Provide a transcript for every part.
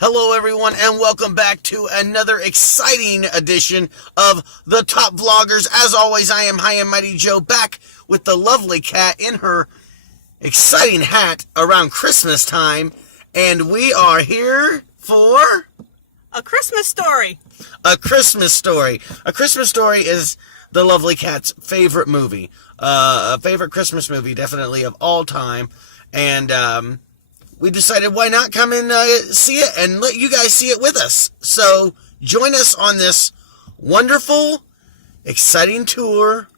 Hello everyone and welcome back to another exciting edition of The Top Vloggers. As always, I am High and Mighty Joe, back with the lovely cat in her exciting hat around Christmas time. And we are here for... A Christmas Story. A Christmas Story. A Christmas Story is the lovely cat's favorite movie. A favorite Christmas movie, definitely, of all time. And, we decided why not come and see it and let you guys see it with us. So join us on this wonderful, exciting tour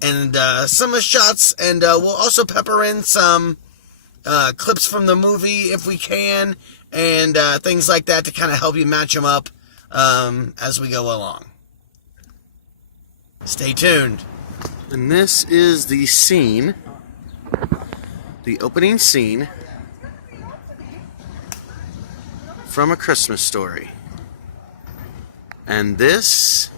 and some shots. And we'll also pepper in some clips from the movie if we can, and things like that to kind of help you match them up as we go along. Stay tuned. And this is the scene, the opening scene from A Christmas Story. And this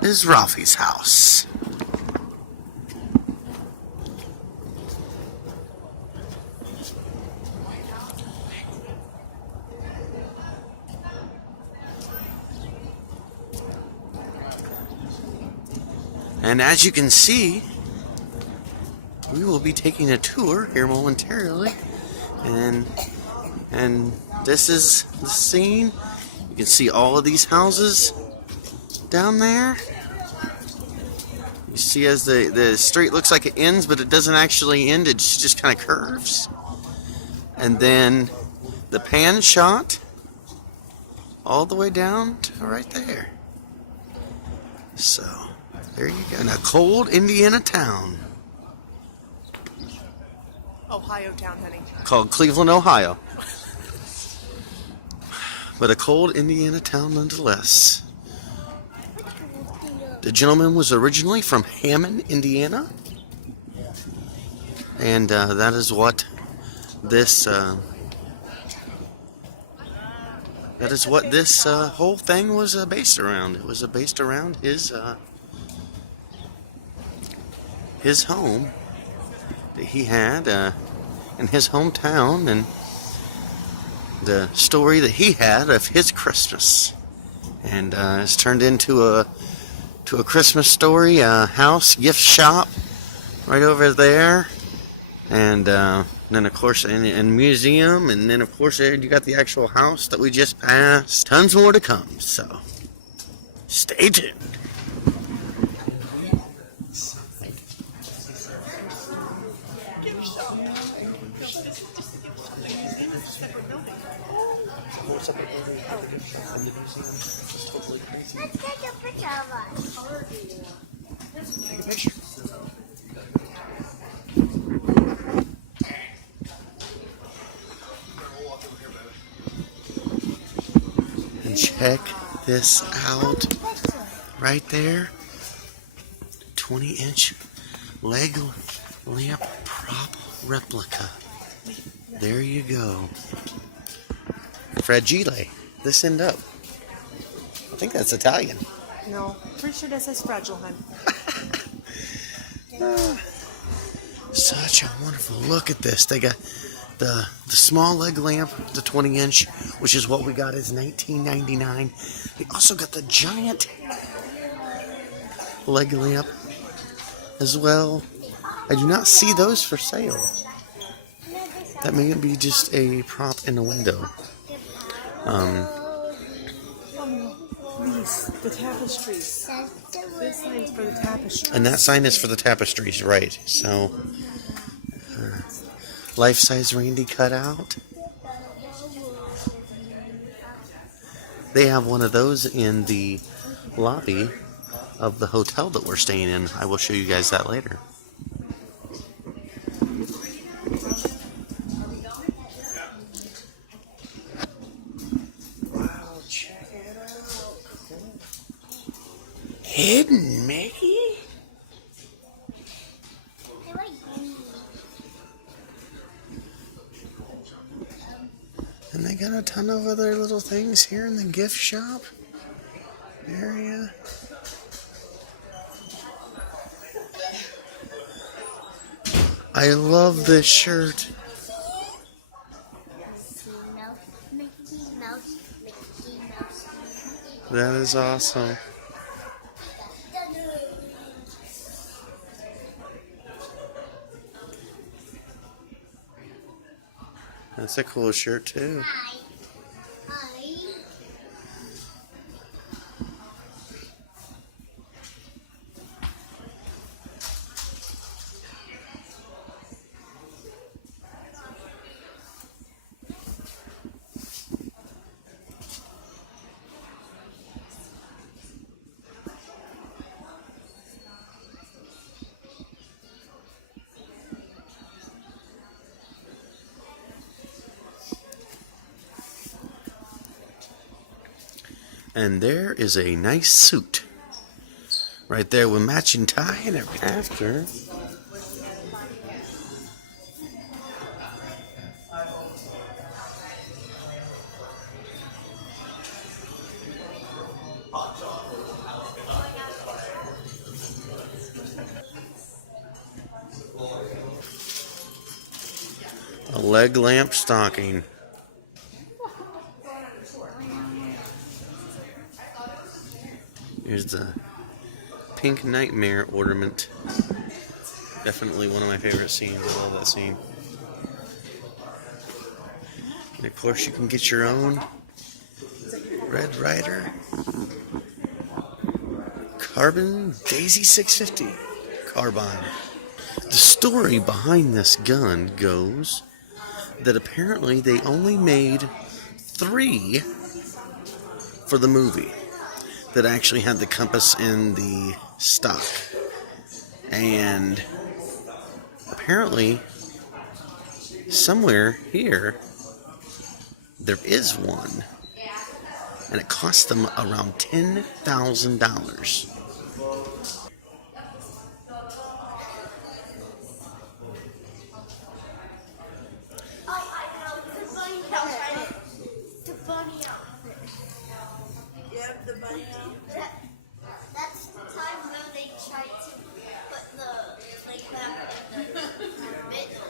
is Ralphie's house. And as you can see, we will be taking a tour here momentarily, and this is the scene. You can see all of these houses down there. You see as the street looks like it ends, but it doesn't actually end, it just kind of curves. And then the pan shot all the way down to right there. So there you go. In a cold Indiana town. Ohio town, honey. Called Cleveland, Ohio. But a cold Indiana town nonetheless. The gentleman was originally from Hammond, Indiana. And that is what this whole thing was based around. It was based around his home that he had in his hometown, and the story that he had of his Christmas, and it's turned into a Christmas story, a house gift shop right over there, and then of course a museum, and then of course you got the actual house that we just passed. Tons more to come, so stay tuned. Let's take a picture of us. Take a picture. And check this out. Right there. 20-inch leg lamp prop replica. There you go. Fragile. This end up. I think that's Italian. No, pretty sure that says fragile, hon. Such a wonderful look at this. They got the small leg lamp, the 20-inch, which is what we got is $19.99. They also got the giant leg lamp as well. I do not see those for sale. That may be just a prop in the window. These, the tapestries. This sign's for the tapestries. And that sign is for the tapestries, right? So, life-size Randy cutout. They have one of those in the lobby of the hotel that we're staying in. I will show you guys that later. Hidden Mickey? And they got a ton of other little things here in the gift shop area. I love this shirt. Mickey Mouse, Mickey Mouse. That is awesome. That's a cool shirt too. Hi. Hi. And there is a nice suit. Right there with matching tie and everything. After. A leg lamp stocking. Here's the pink nightmare ornament. Definitely one of my favorite scenes. I love that scene. And of course you can get your own Red Ryder Carbon Daisy 650 Carbine. The story behind this gun goes that apparently they only made 3 for the movie that actually had the compass in the stock. And apparently, somewhere here, there is one. And it cost them around $10,000. That's the time when they tried to put the leg lamp in the middle.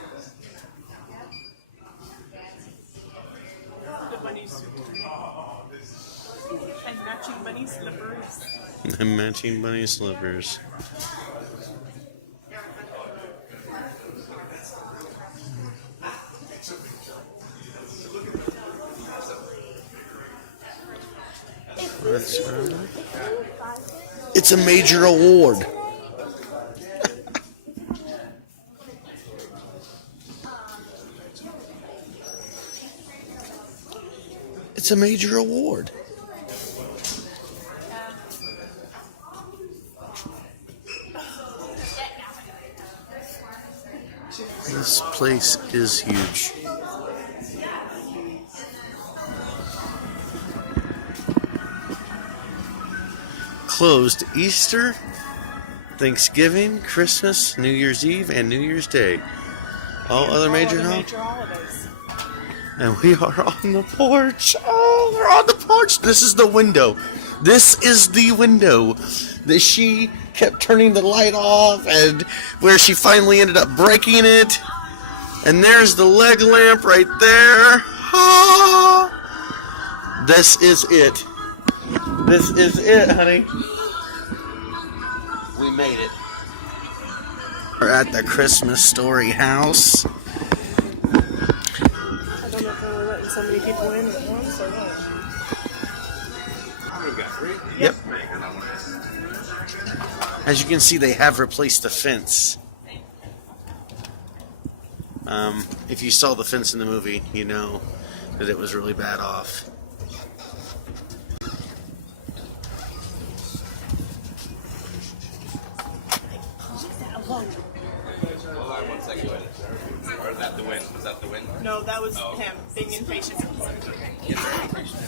The bunny suit. And matching bunny slippers. The matching bunny slippers. It's a major award. It's a major award. This place is huge. Closed Easter, Thanksgiving, Christmas, New Year's Eve, and New Year's Day. All other major holidays. And we are on the porch. Oh, we're on the porch. This is the window. This is the window that she kept turning the light off and where she finally ended up breaking it. And there's the leg lamp right there. Ah, this is it. This is it, honey. We made it. We're at the Christmas Story house. I don't know if we're letting so many people in at once or what. We've got 3. Yep. As you can see, they have replaced the fence. If you saw the fence in the movie, you know that it was really bad off. Hold on 1 second. Or is that the wind? Was that the wind? No, that was him being impatient. Get there, impatient.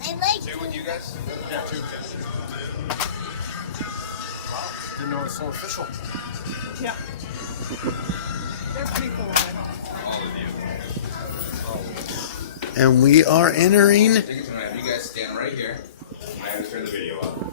I like 2 with you guys? Yeah, 2. Didn't know it was so official. Yeah. They're pretty cool. All of you. And we are entering. You guys stand right here. I have to turn the video up.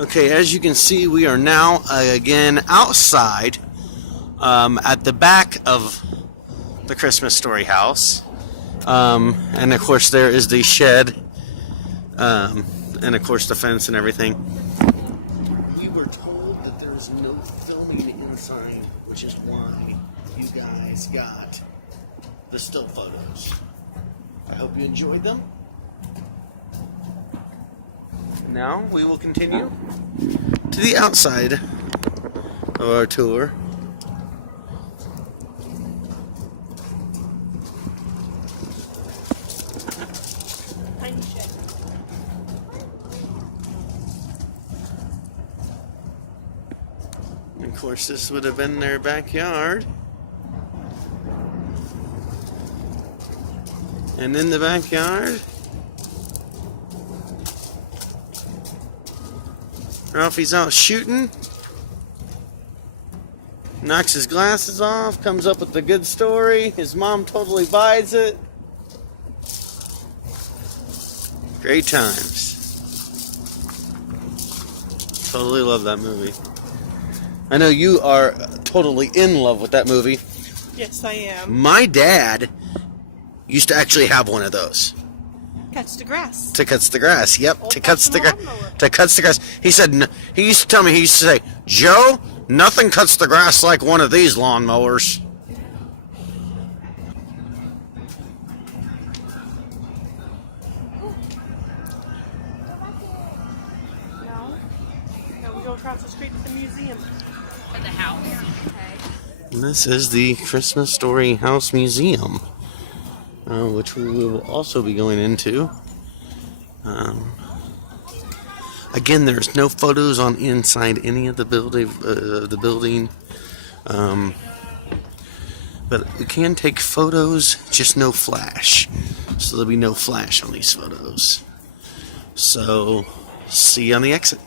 Okay, as you can see, we are now again outside at the back of the Christmas Story house. And of course, there is the shed, and of course, the fence and everything. We were told that there is no filming inside, which is why you guys got the still photos. I hope you enjoyed them. Now we will continue to the outside of our tour. Tiny shed. Of course, this would have been their backyard. And in the backyard, Ralphie's out shooting. Knocks his glasses off, comes up with a good story. His mom totally buys it. Great times. Totally love that movie. I know you are totally in love with that movie. Yes, I am. My dad used to actually have one of those. Cuts the grass. To cuts the grass. Yep, to cuts the Old-fashioned grass. lawnmower. To cuts the grass. He said he used to tell me. He used to say, "Joe, nothing cuts the grass like one of these lawnmowers." No. No, we go across the street to the museum. For the house. Okay. And this is the Christmas Story House Museum, which we will also be going into. Again, there's no photos on inside any of the building. But we can take photos, just no flash. So there'll be no flash on these photos. So, see you on the exit.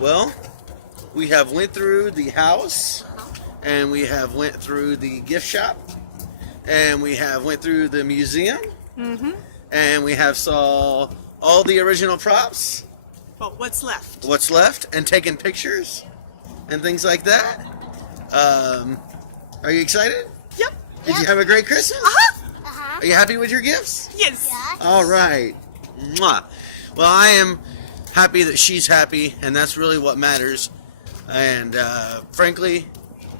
Well, we have went through the house, and we have went through the gift shop, and we have went through the museum, and we have saw all the original props. But what's left? What's left, and taken pictures and things like that. Are you excited? Yep. Did you have a great Christmas? Are you happy with your gifts? Yes. All right. Mwah. Well, I am happy that she's happy, and that's really what matters. And frankly,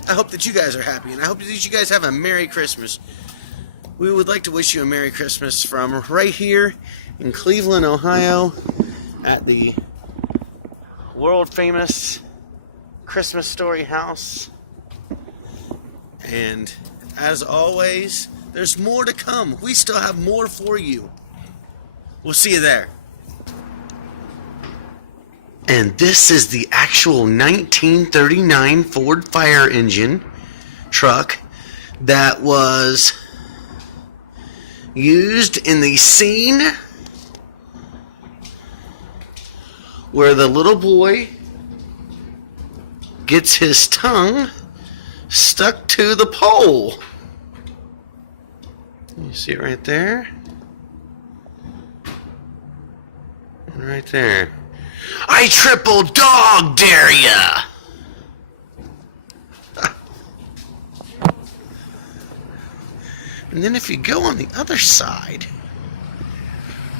I hope that you guys are happy, and I hope that you guys have a Merry Christmas. We would like to wish you a Merry Christmas from right here in Cleveland, Ohio, at the world famous Christmas Story House. And as always, there's more to come. We still have more for you. We'll see you there. And this is the actual 1939 Ford fire engine truck that was used in the scene where the little boy gets his tongue stuck to the pole. You see it right there? Right there. I triple dog dare ya! And then if you go on the other side,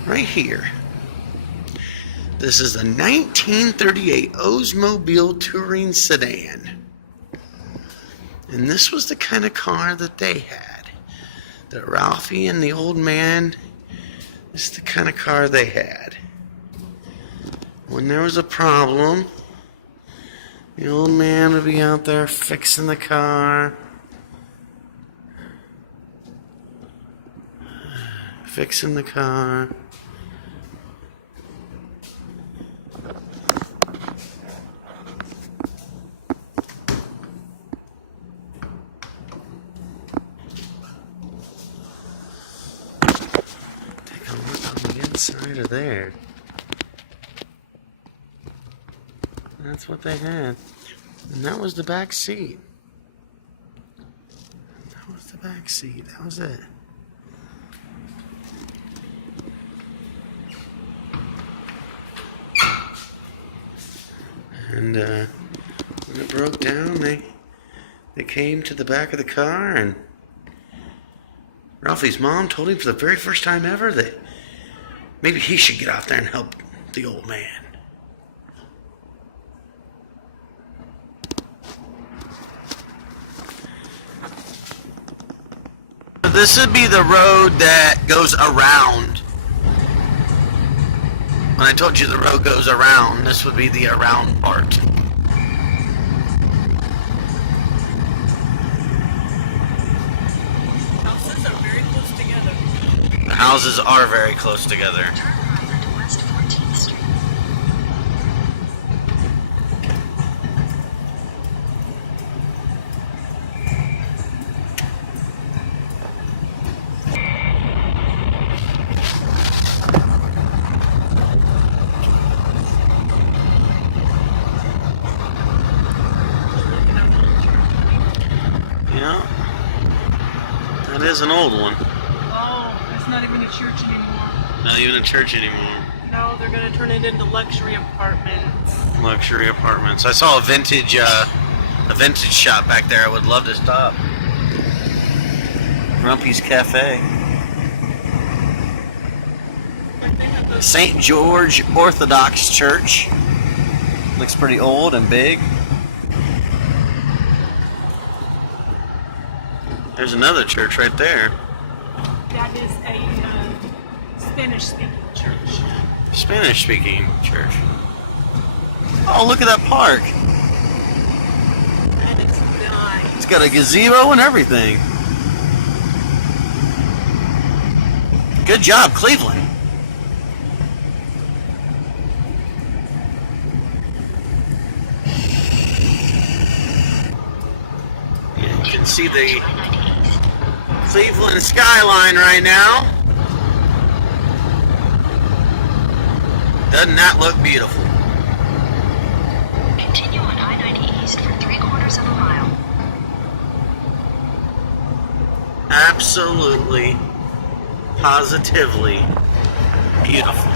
right here, this is the 1938 Oldsmobile Touring Sedan. And this was the kind of car that they had. That Ralphie and the old man, this is the kind of car they had. When there was a problem, the old man would be out there fixing the car. Fixing the car. Take a look on the inside of there. That's what they had. And that was the back seat. That was the back seat. That was it. And when it broke down, they came to the back of the car, and Ralphie's mom told him for the very first time ever that maybe he should get out there and help the old man. This would be the road that goes around. When I told you the road goes around, this would be the around part. Houses are very close together. The houses are very close together. Yeah, that is an old one. Oh, it's not even a church anymore. Not even a church anymore. No, they're going to turn it into luxury apartments. Luxury apartments. I saw a vintage shop back there. I would love to stop. Grumpy's Cafe. St. George Orthodox Church. Looks pretty old and big. There's another church right there. That is a Spanish-speaking church. Spanish-speaking church. Oh, look at that park. And it's nice. It's got a gazebo and everything. Good job, Cleveland. You can see the Cleveland skyline right now. Doesn't that look beautiful? absolutely, positively beautiful.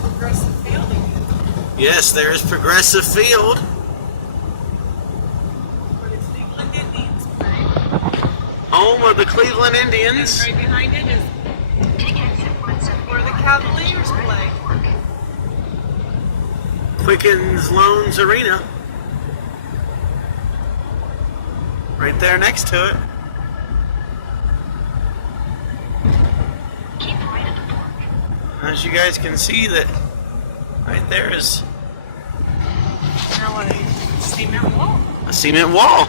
Progressive fielding. Yes, there is Progressive Field. Where the Cleveland Indians play. Home of the Cleveland Indians. And right behind it is where the Cavaliers play. Quickens Loans Arena. Right there next to it. As you guys can see, that right there is Now a cement wall. a cement wall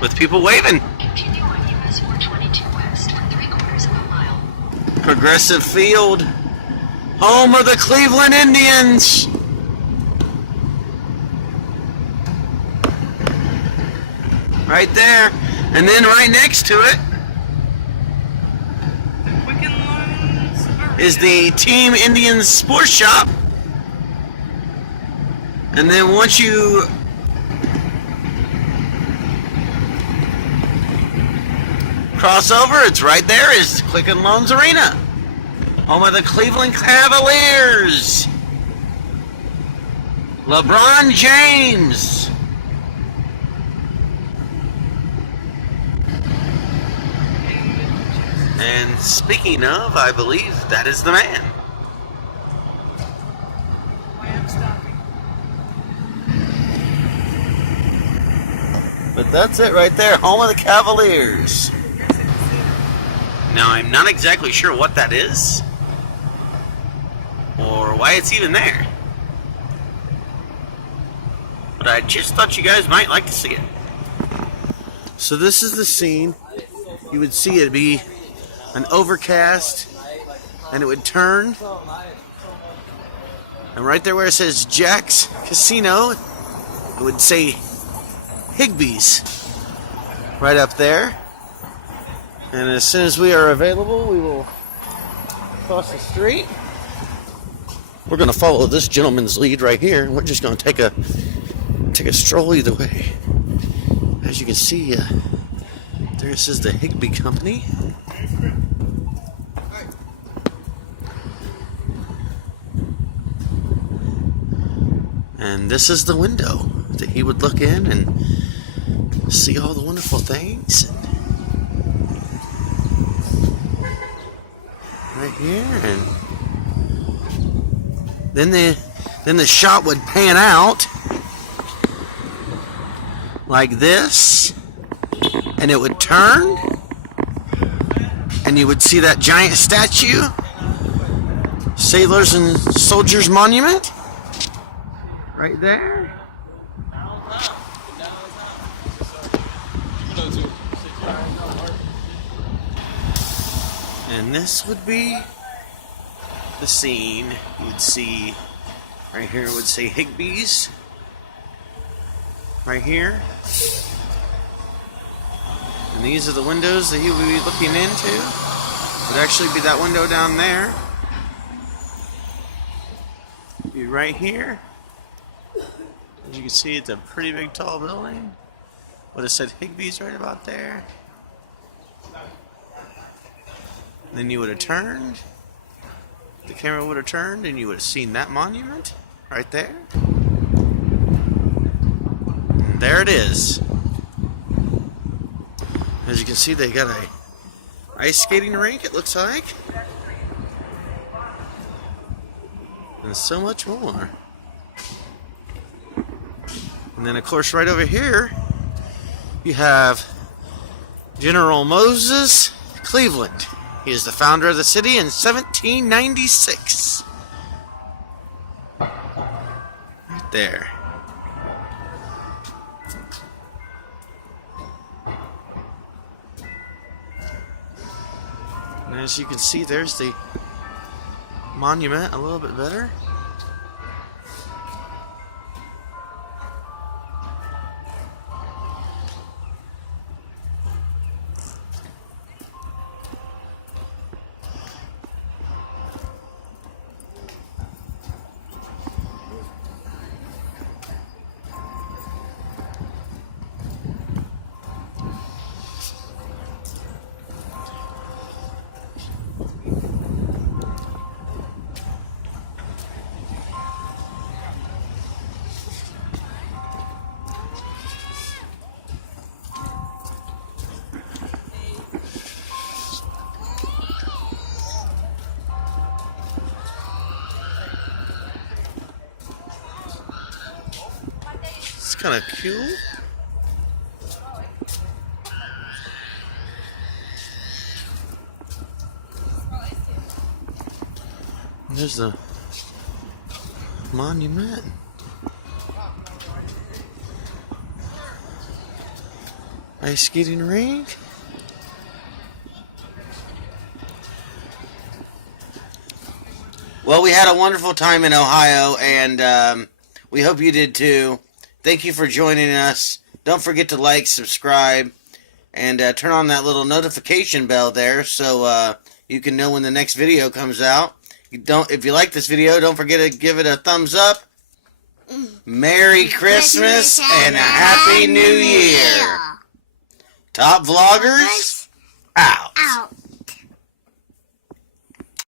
with people waving. Continue on US 422 West for 3/4 of a mile. Progressive Field, home of the Cleveland Indians. Right there. And then right next to it Quicken Loans is the Team Indians Sports Shop. And then once you cross over, it's right there is Quicken Loans Arena, home of the Cleveland Cavaliers. LeBron James. And speaking of, I believe that is the man. I am stopping. But that's it right there, home of the Cavaliers. Now, I'm not exactly sure what that is or why it's even there. But I just thought you guys might like to see it. So this is the scene. You would see it be an overcast, and it would turn. And right there where it says Jack's Casino, it would say Higbee's right up there. And as soon as we are available, we will cross the street. We're going to follow this gentleman's lead right here, and we're just going to take a stroll either way. As you can see, there says the Higbee Company. And this is the window that he would look in and see all the wonderful things. Right here, and then the shot would pan out like this, and it would turn, and you would see that giant statue, Sailors and Soldiers Monument, right there. And this would be the scene. You would see right here, it would say Higbee's right here. And these are the windows that he would be looking into. It would actually be that window down there. Be right here. As you can see, it's a pretty big tall building. Would have said Higbee's right about there. Then you would have turned. The camera would have turned and you would have seen that monument right there. And there it is. As you can see, they got a ice skating rink, it looks like. And so much more. And then of course right over here you have General Moses Cleveland. He is the founder of the city in 1796. Right there. And as you can see, there's the monument a little bit better. kind of cool. There's the monument. Ice skating rink. Well, we had a wonderful time in Ohio, and we hope you did too. Thank you for joining us. Don't forget to like, subscribe, and turn on that little notification bell there so you can know when the next video comes out. If you like this video, don't forget to give it a thumbs up. Merry Christmas and a Happy New Year. Top Vloggers, out.